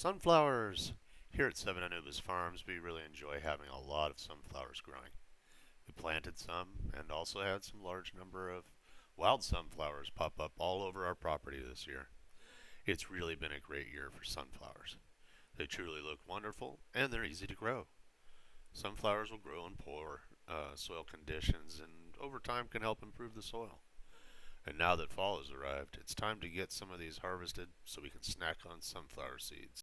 Sunflowers! Here at Seven Anubis Farms, we really enjoy having a lot of sunflowers growing. We planted some and also had some large number of wild sunflowers pop up all over our property this year. It's really been a great year for sunflowers. They truly look wonderful and they're easy to grow. Sunflowers will grow in poor soil conditions and over time can help improve the soil. And now that fall has arrived, it's time to get some of these harvested so we can snack on sunflower seeds.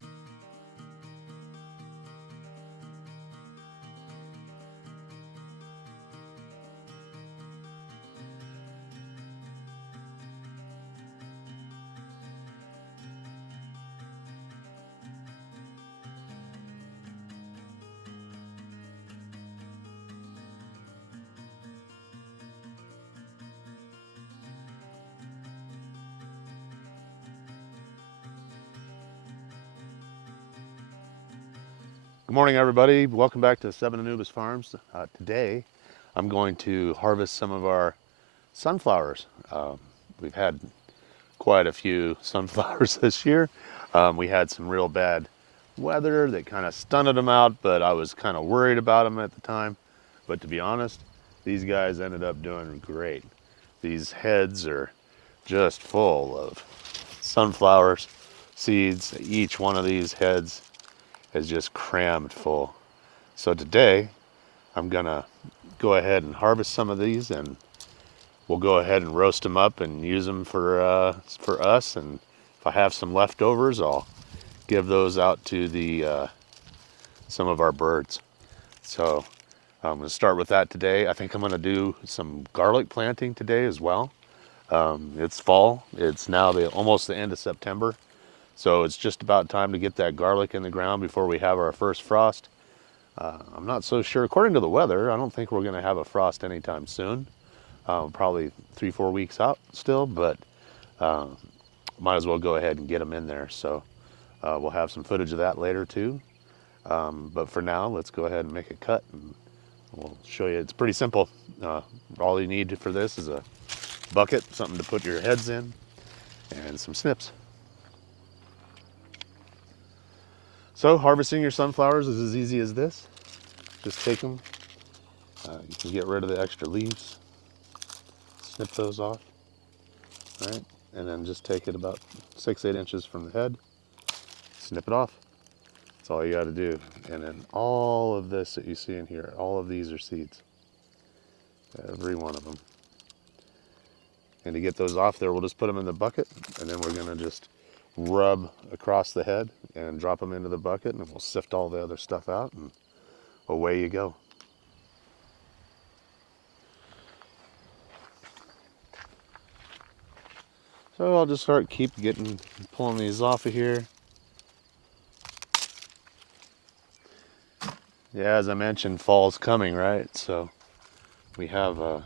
Good morning, everybody. Welcome back to Seven Anubis Farms. Today, I'm going to harvest some of our sunflowers. We've had quite a few sunflowers this year. We had some real bad weather that kind of stunted them out, but I was kind of worried about them at the time. But to be honest, these guys ended up doing great. These heads are just full of sunflowers seeds. Each one of these heads is just crammed full. So today I'm gonna go ahead and harvest some of these, and we'll go ahead and roast them up and use them for us. And if I have some leftovers, I'll give those out to the some of our birds. So I'm gonna start with that today. I think I'm gonna do some garlic planting today as well. It's fall. It's now almost the end of September. So it's just about time to get that garlic in the ground before we have our first frost. I'm not so sure. According to the weather, I don't think we're going to have a frost anytime soon. Probably 3-4 weeks out still, but might as well go ahead and get them in there. So we'll have some footage of that later too. But for now, let's go ahead and make a cut, and we'll show you. It's pretty simple. All you need for this is a bucket, something to put your heads in, and some snips. So harvesting your sunflowers is as easy as this. Just take them. You can get rid of the extra leaves. Snip those off. All right, and then just take it about 6-8 inches from the head. Snip it off. That's all you got to do. And then all of this that you see in here, all of these are seeds. Every one of them. And to get those off there, we'll just put them in the bucket, and then we're going to just rub across the head and drop them into the bucket, and we'll sift all the other stuff out, and away you go. So I'll just keep pulling these off of here. Yeah, as I mentioned, fall's coming, right? So we have a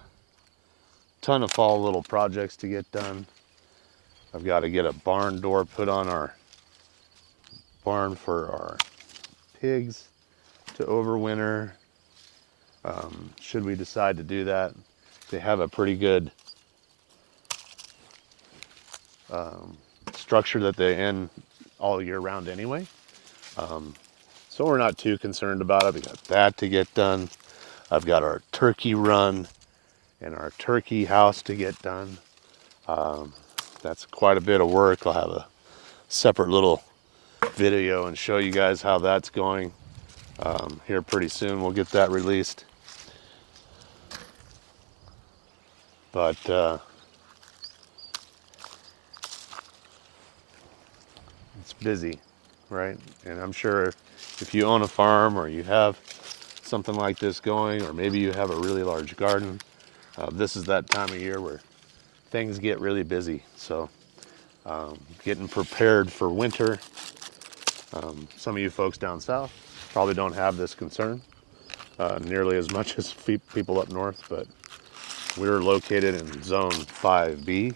ton of fall little projects to get done. I've got to get a barn door put on our barn for our pigs to overwinter. Should we decide to do that, they have a pretty good structure that they're in all year round anyway. So we're not too concerned about it. We got that to get done. I've got our turkey run and our turkey house to get done. That's quite a bit of work. I'll have a separate little video and show you guys how that's going here pretty soon. We'll get that released. But it's busy, right? And I'm sure if you own a farm or you have something like this going, or maybe you have a really large garden, this is that time of year where things get really busy. So getting prepared for winter. Some of you folks down south probably don't have this concern nearly as much as people up north, but we're located in zone 5B,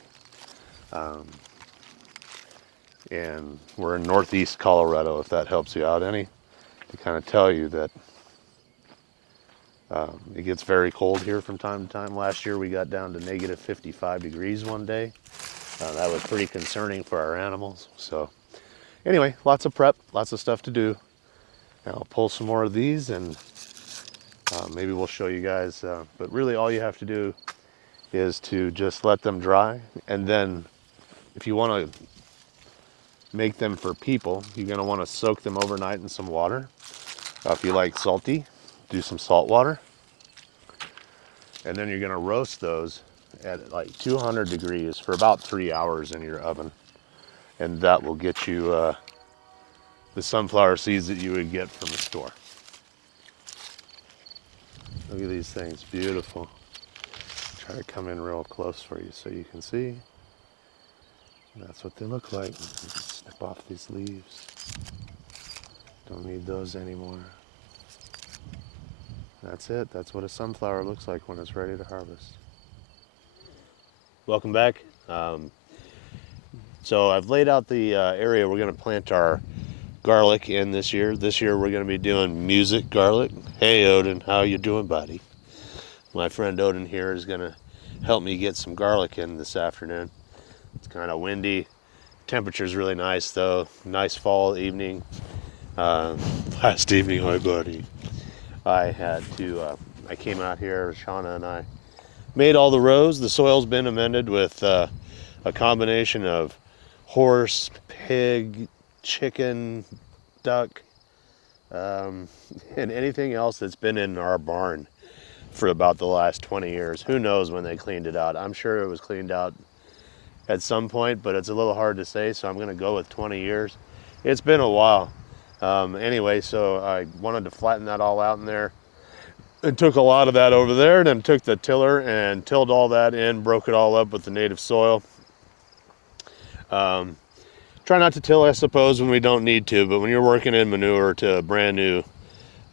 and we're in northeast Colorado, if that helps you out any, to kind of tell you that it gets very cold here from time to time. Last year we got down to negative 55 degrees one day. That was pretty concerning for our animals. So Anyway, lots of prep, lots of stuff to do. And I'll pull some more of these, and maybe we'll show you guys. But really, all you have to do is to just let them dry. And then if you want to make them for people, you're going to want to soak them overnight in some water. If you like salty, do some salt water. And then you're going to roast those at like 200 degrees for about 3 hours in your oven. And that will get you the sunflower seeds that you would get from the store. Look at these things, beautiful. Try to come in real close for you so you can see. That's what they look like. Snip off these leaves. Don't need those anymore. That's it. That's what a sunflower looks like when it's ready to harvest. Welcome back. So I've laid out the area we're going to plant our garlic in this year. This year we're going to be doing music garlic. Hey Odin, how you doing, buddy? My friend Odin here is going to help me get some garlic in this afternoon. It's kind of windy. Temperature's really nice though. Nice fall evening. Last evening, my buddy, I came out here, Shauna and I made all the rows. The soil's been amended with a combination of horse, pig, chicken, duck, and anything else that's been in our barn for about the last 20 years. Who knows when they cleaned it out? I'm sure it was cleaned out at some point, but it's a little hard to say, so I'm going to go with 20 years. It's been a while. Anyway, so I wanted to flatten that all out in there. It took a lot of that over there, and then took the tiller and tilled all that in, broke it all up with the native soil. Try not to till, I suppose, when we don't need to, but when you're working in manure to a brand new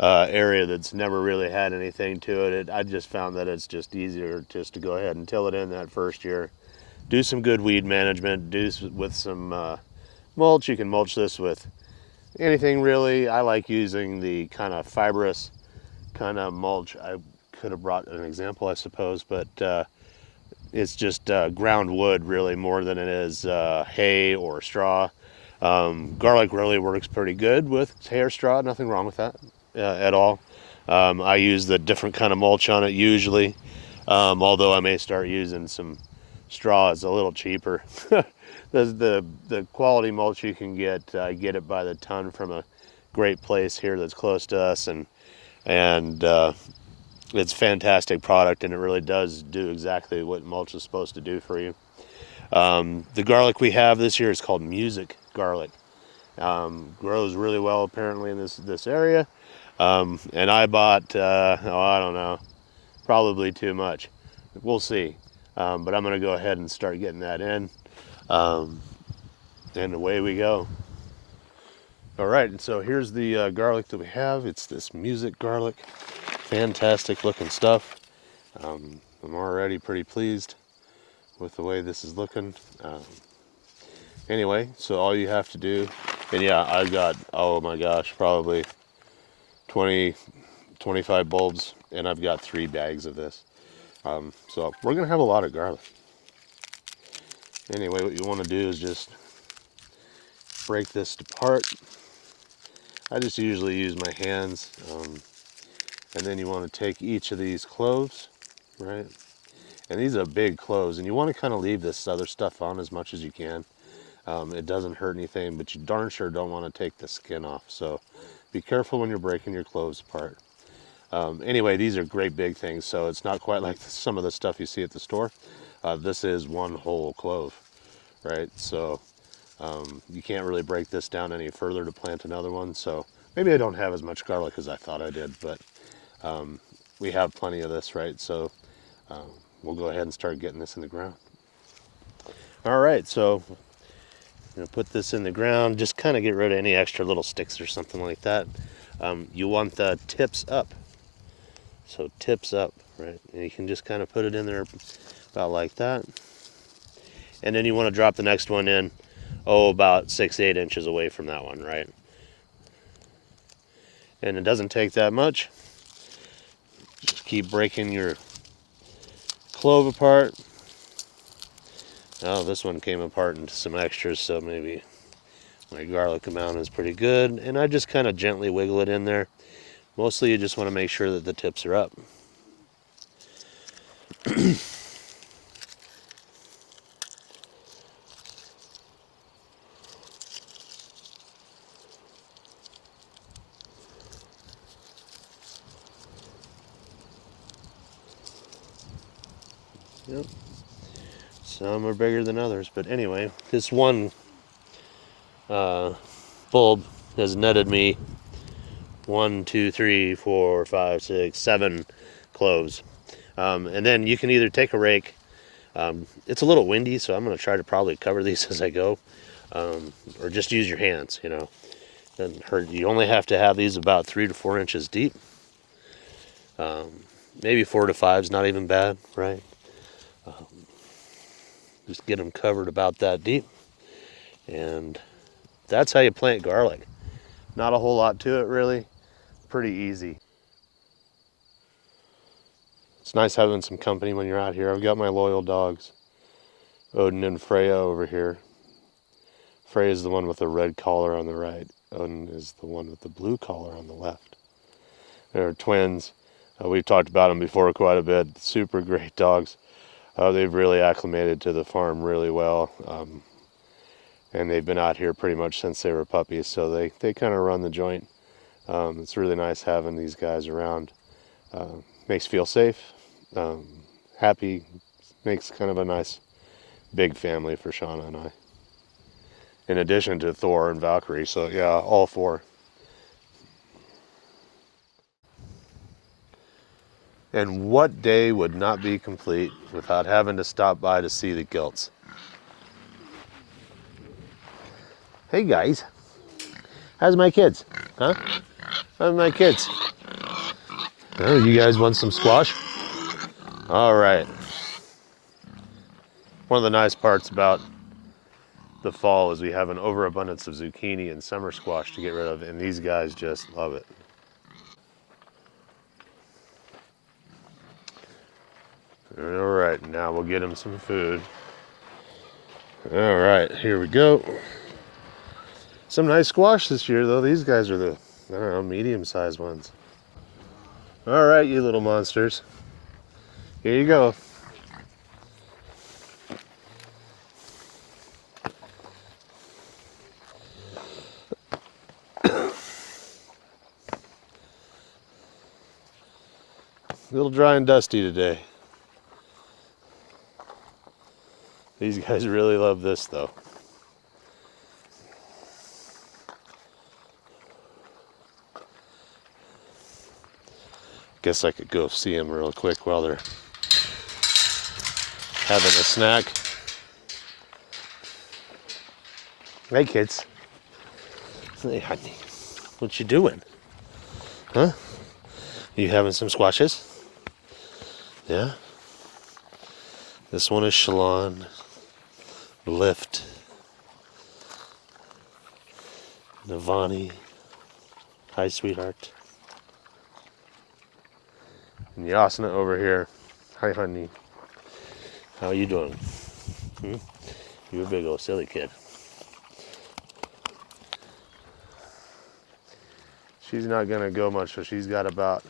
area that's never really had anything to it, I just found that it's just easier just to go ahead and till it in that first year. Do some good weed management, with some mulch. You can mulch this with anything really. I like using the kind of fibrous kind of mulch. I could have brought an example, I suppose, but it's just ground wood really more than it is hay or straw. Garlic really works pretty good with hay or straw. Nothing wrong with that at all. I use the different kind of mulch on it usually, although I may start using some straw. It's a little cheaper. the quality mulch you can get, I get it by the ton from a great place here that's close to us, and it's a fantastic product, and it really does do exactly what mulch is supposed to do for you. The garlic we have this year is called Music garlic. Grows really well apparently in this area, and I bought I don't know, probably too much. We'll see, but I'm gonna go ahead and start getting that in, and away we go. All right, and so here's the garlic that we have. It's this Music garlic. Fantastic looking stuff. I'm already pretty pleased with the way this is looking. Anyway, so all you have to do, and yeah, I've got, oh my gosh, probably 20, 25 bulbs, and I've got 3 bags of this. So we're gonna have a lot of garlic. Anyway, what you want to do is just break this apart. I just usually use my hands, and then you want to take each of these cloves, right? And these are big cloves, and you want to kind of leave this other stuff on as much as you can. It doesn't hurt anything, but you darn sure don't want to take the skin off. So be careful when you're breaking your cloves apart. Anyway, these are great big things, so it's not quite like some of the stuff you see at the store. This is one whole clove, right? So you can't really break this down any further to plant another one. So maybe I don't have as much garlic as I thought I did, but we have plenty of this, right? So we'll go ahead and start getting this in the ground. All right, so I'm gonna put this in the ground, just kind of get rid of any extra little sticks or something like that. You want the tips up, so tips up, right? And you can just kind of put it in there about like that. And then you want to drop the next one in, about 6-8 inches away from that one, right? And it doesn't take that much. Just keep breaking your clove apart. Oh, this one came apart into some extras, so maybe My garlic amount is pretty good, and I just kind of gently wiggle it in there. Mostly you just want to make sure that the tips are up. Yep. Some are bigger than others, but anyway, this one bulb has netted me 1, 2, 3, 4, 5, 6, 7 cloves. And then you can either take a rake. It's a little windy, so I'm going to try to probably cover these as I go, or just use your hands. Doesn't hurt. You only have to have these about 3 to 4 inches deep. Maybe 4 to 5 is not even bad, right? Just get them covered about that deep, and that's how you plant garlic. Not a whole lot to it, really. Pretty easy. It's nice having some company when you're out here. I've got my loyal dogs, Odin and Freya, over here. Freya is the one with the red collar on the right. Odin is the one with the blue collar on the left. They're twins. We've talked about them before quite a bit. Super great dogs. They've really acclimated to the farm really well. And they've been out here pretty much since they were puppies, so they kind of run the joint. It's really nice having these guys around. Makes you feel safe, happy, makes kind of a nice big family for Shauna and I. In addition to Thor and Valkyrie, so yeah, all 4. And what day would not be complete without having to stop by to see the gilts? Hey guys, how's my kids? Huh? How's my kids? Oh, you guys want some squash? All right. One of the nice parts about the fall is we have an overabundance of zucchini and summer squash to get rid of, and these guys just love it. All right, now we'll get them some food. All right, here we go. Some nice squash this year, though. These guys are the, I don't know, medium-sized ones. All right, you little monsters. Here you go. A little dry and dusty today. These guys really love this, though. Guess I could go see them real quick while they're having a snack. Hey, kids. Hey, honey. What you doing? Huh? You having some squashes? Yeah? This one is Shalon. Lift. Navani. Hi, sweetheart. And Yasna over here. Hi, honey. How you doing? You're a big old silly kid. She's not gonna go much, so she's got about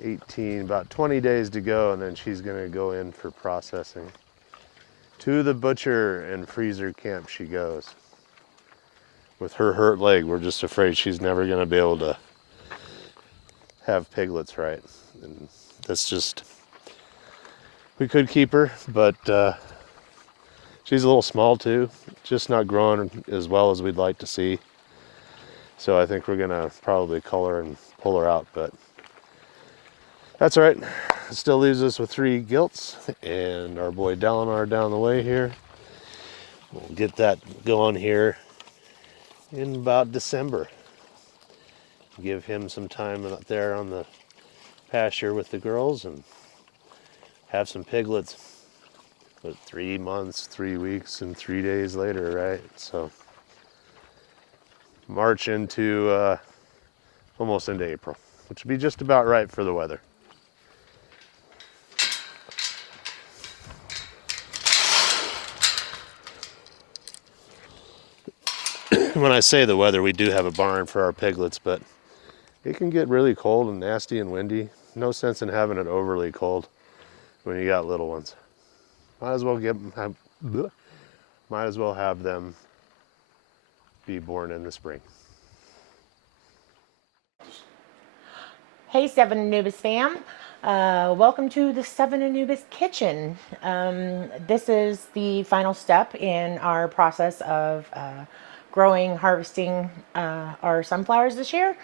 20 days to go, and then she's gonna go in for processing. To the butcher and freezer camp she goes. With her hurt leg, we're just afraid she's never gonna be able to have piglets right. And that's just, we could keep her, but she's a little small too, just not growing as well as we'd like to see. So I think we're gonna probably cull her and pull her out, but that's all right. It still leaves us with 3 gilts and our boy Dalinar down the way here. We'll get that going here in about December. Give him some time out there on the pasture with the girls and have some piglets. But 3 months, 3 weeks, and 3 days later, right? So March into almost into April, which would be just about right for the weather. when I say the weather, we do have a barn for our piglets, but it can get really cold and nasty and windy. No sense in having it overly cold when you got little ones. Might as well might as well have them be born in the spring. Hey, Seven Anubis fam. Welcome to the Seven Anubis kitchen. This is the final step in our process of growing, harvesting our sunflowers this year.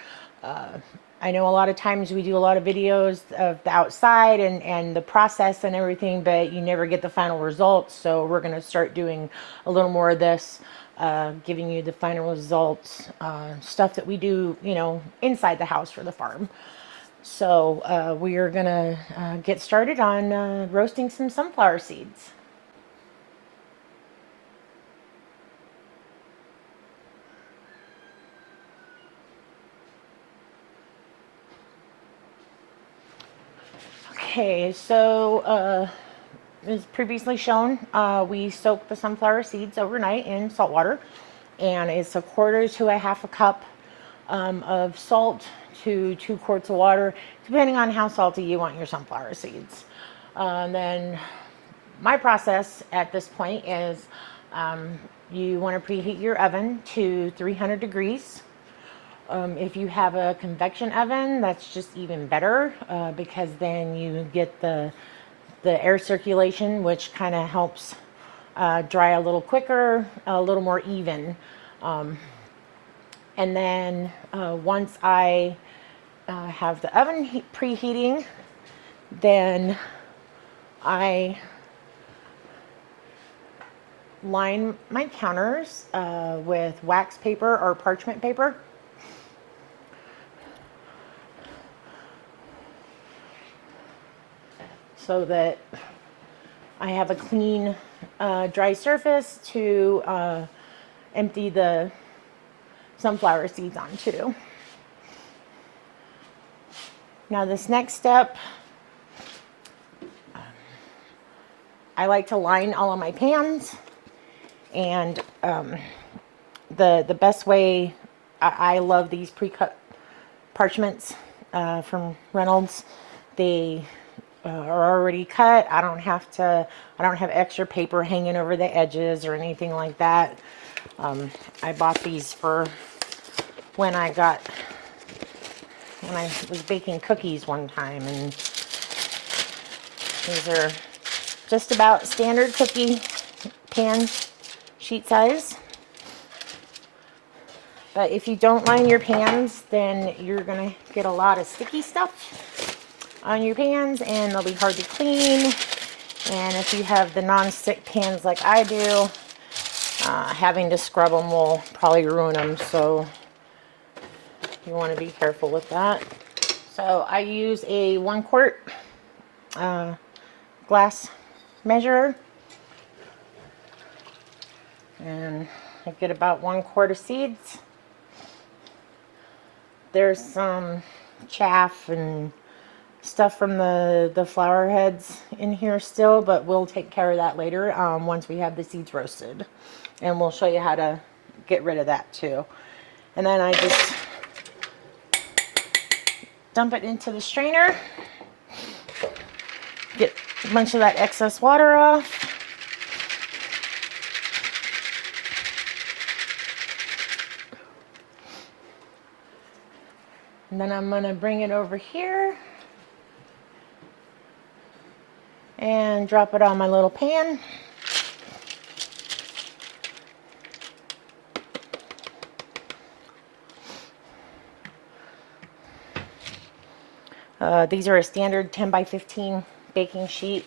I know a lot of times we do a lot of videos of the outside and the process and everything, but you never get the final results. So we're going to start doing a little more of this, giving you the final results, stuff that we do, you know, inside the house for the farm. So we are going to get started on roasting some sunflower seeds. Okay, so as previously shown, we soak the sunflower seeds overnight in salt water, and it's 1/4 to 1/2 cup of salt to 2 quarts of water, depending on how salty you want your sunflower seeds. Then my process at this point is you want to preheat your oven to 300 degrees. If you have a convection oven, that's just even better because then you get the air circulation, which kind of helps dry a little quicker, a little more even. And then once I have the oven preheating, then I line my counters with wax paper or parchment paper. So that I have a clean, dry surface to empty the sunflower seeds onto. Now this next step, I like to line all of my pans, and the best way, I love these pre-cut parchments from Reynolds. They are already cut. I don't have extra paper hanging over the edges or anything like that. I bought these for when I was baking cookies one time, and these are just about standard cookie pan sheet size. But if you don't line your pans, then you're gonna get a lot of sticky stuff on your pans, and they'll be hard to clean. And if you have the non-stick pans like I do, having to scrub them will probably ruin them, so you want to be careful with that. So I use a 1 quart glass measurer, and I get about 1 quart of seeds. There's some chaff and stuff from the flower heads in here still, but we'll take care of that later once we have the seeds roasted, and we'll show you how to get rid of that too. And then I just dump it into the strainer, get a bunch of that excess water off. And then I'm gonna bring it over here and drop it on my little pan. These are a standard 10 by 15 baking sheet.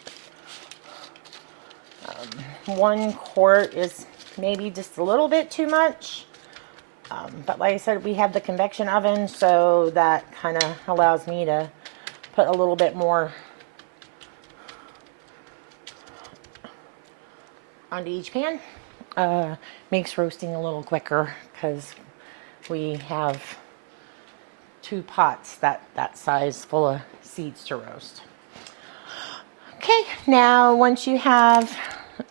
1 quart is maybe just a little bit too much. But like I said, we have the convection oven, so that kind of allows me to put a little bit more onto each pan. Makes roasting a little quicker because we have 2 pots that size full of seeds to roast. Okay, now once you have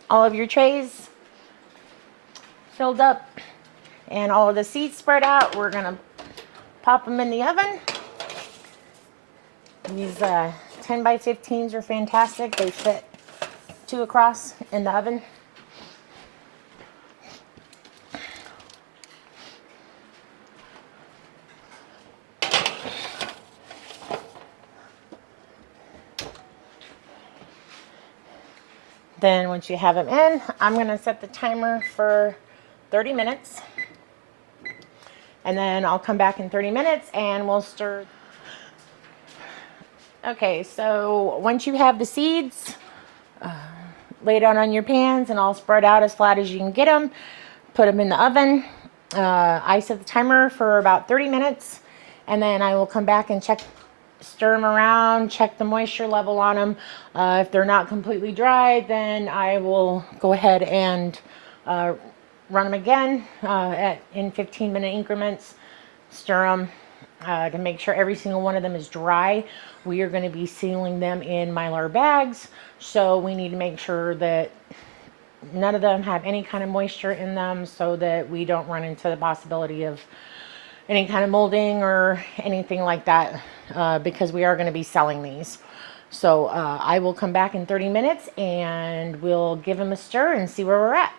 all of your trays filled up, and all of the seeds spread out, we're gonna pop them in the oven. These 10 by 15s are fantastic. They fit 2 across in the oven. Then once you have them in, I'm going to set the timer for 30 minutes. And then I'll come back in 30 minutes and we'll stir. Okay, so once you have the seeds laid out on your pans and all spread out as flat as you can get them, put them in the oven. I set the timer for about 30 minutes, and then I will come back and stir them around, check the moisture level on them. If they're not completely dry, then I will go ahead and run them again in 15-minute increments. Stir them to make sure every single one of them is dry. We are going to be sealing them in Mylar bags, so we need to make sure that none of them have any kind of moisture in them so that we don't run into the possibility of any kind of molding or anything like that, because we are going to be selling these. So I will come back in 30 minutes and we'll give them a stir and see where we're at.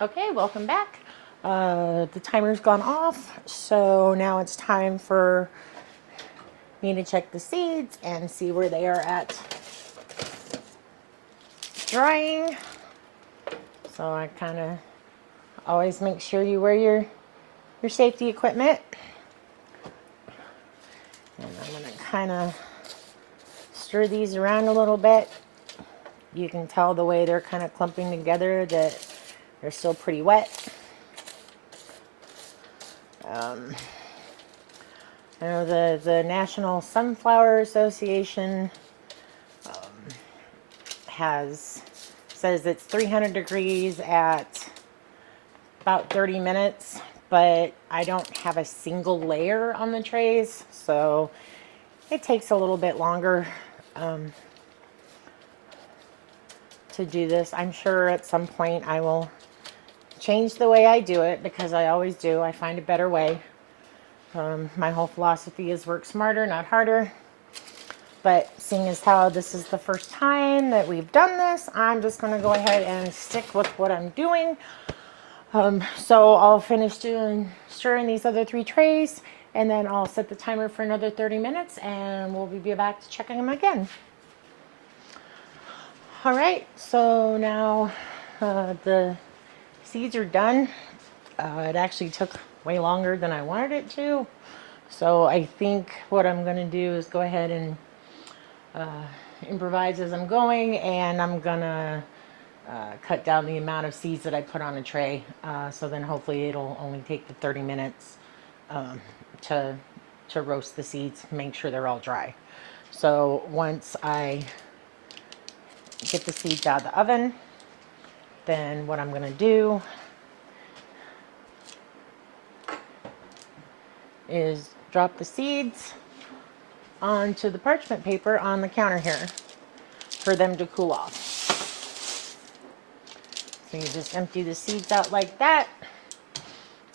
Okay, welcome back. The timer's gone off, so now it's time for me to check the seeds and see where they are at drying. So I kind of always make sure you wear your safety equipment. And I'm going to kind of stir these around a little bit. You can tell the way they're kind of clumping together that they're still pretty wet. I know the National Sunflower Association says it's 300 degrees at about 30 minutes, but I don't have a single layer on the trays, so it takes a little bit longer to do this. I'm sure at some point I will change the way I do it, because I always do. I find a better way. My whole philosophy is work smarter, not harder. But seeing as how this is the first time that we've done this, I'm just going to go ahead and stick with what I'm doing. So I'll finish stirring these other 3 trays, and then I'll set the timer for another 30 minutes, and we'll be back to checking them again. All right, so now the seeds are done. It actually took way longer than I wanted it to. So I think what I'm going to do is go ahead and improvise as I'm going, and I'm going to cut down the amount of seeds that I put on a tray. So then hopefully it'll only take the 30 minutes to roast the seeds, make sure they're all dry. So once I get the seeds out of the oven, then what I'm going to do is drop the seeds onto the parchment paper on the counter here for them to cool off. So you just empty the seeds out like that,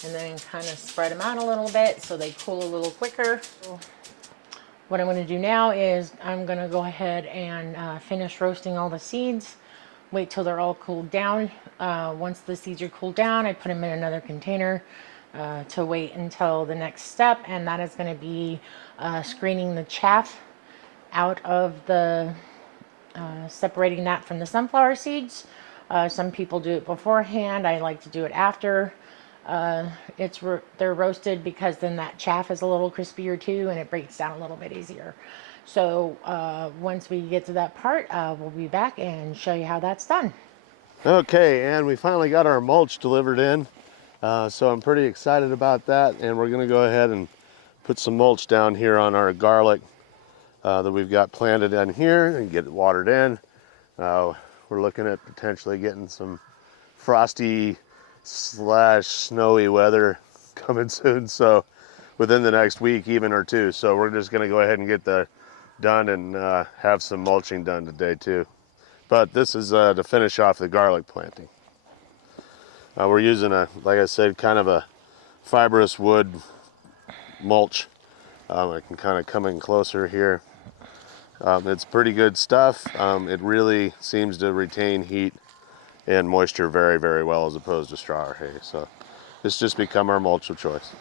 and then kind of spread them out a little bit so they cool a little quicker. What I'm going to do now is I'm going to go ahead and finish roasting all the seeds. Wait till they're all cooled down. Once the seeds are cooled down, I put them in another container to wait until the next step, and that is going to be screening the chaff out of the, separating that from the sunflower seeds. Some people do it beforehand. I like to do it after they're roasted, because then that chaff is a little crispier too, and it breaks down a little bit easier. So once we get to that part, we'll be back and show you how that's done. Okay, and we finally got our mulch delivered in. So I'm pretty excited about that, and we're going to go ahead and put some mulch down here on our garlic that we've got planted in here and get it watered in. We're looking at potentially getting some frosty / snowy weather coming soon, so within the next week even or 2. So we're just going to go ahead and get that done and have some mulching done today too. But this is to finish off the garlic planting. We're using like I said, kind of a fibrous wood mulch. I can kind of come in closer here. It's pretty good stuff. It really seems to retain heat and moisture very, very well as opposed to straw or hay. So it's just become our mulch of choice.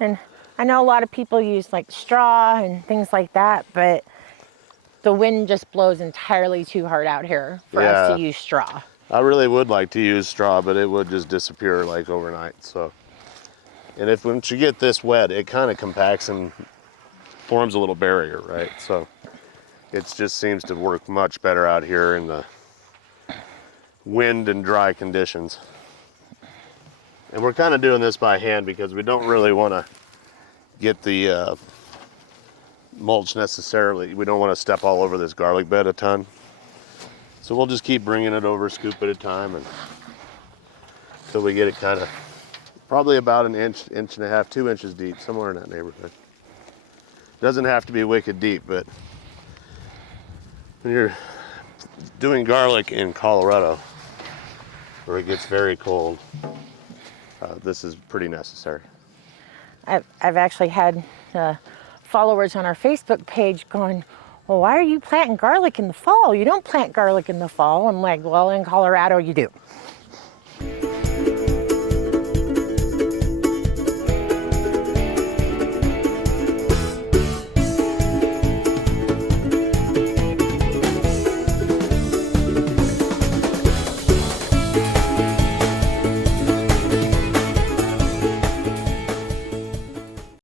And I know a lot of people use like straw and things like that, but the wind just blows entirely too hard out here for us to use straw. I really would like to use straw, but it would just disappear like overnight. So, and once you get this wet, it kind of compacts and forms a little barrier, right? So it just seems to work much better out here in the wind and dry conditions. And we're kind of doing this by hand because we don't really want to get the mulch necessarily. We don't want to step all over this garlic bed a ton. So we'll just keep bringing it over, scoop at a time, until we get it kind of probably about an inch, inch and a half, 2 inches deep, somewhere in that neighborhood. Doesn't have to be wicked deep, but when you're doing garlic in Colorado, where it gets very cold, this is pretty necessary. I've actually had followers on our Facebook page going, well, why are you planting garlic in the fall? You don't plant garlic in the fall. I'm like, well, in Colorado you do.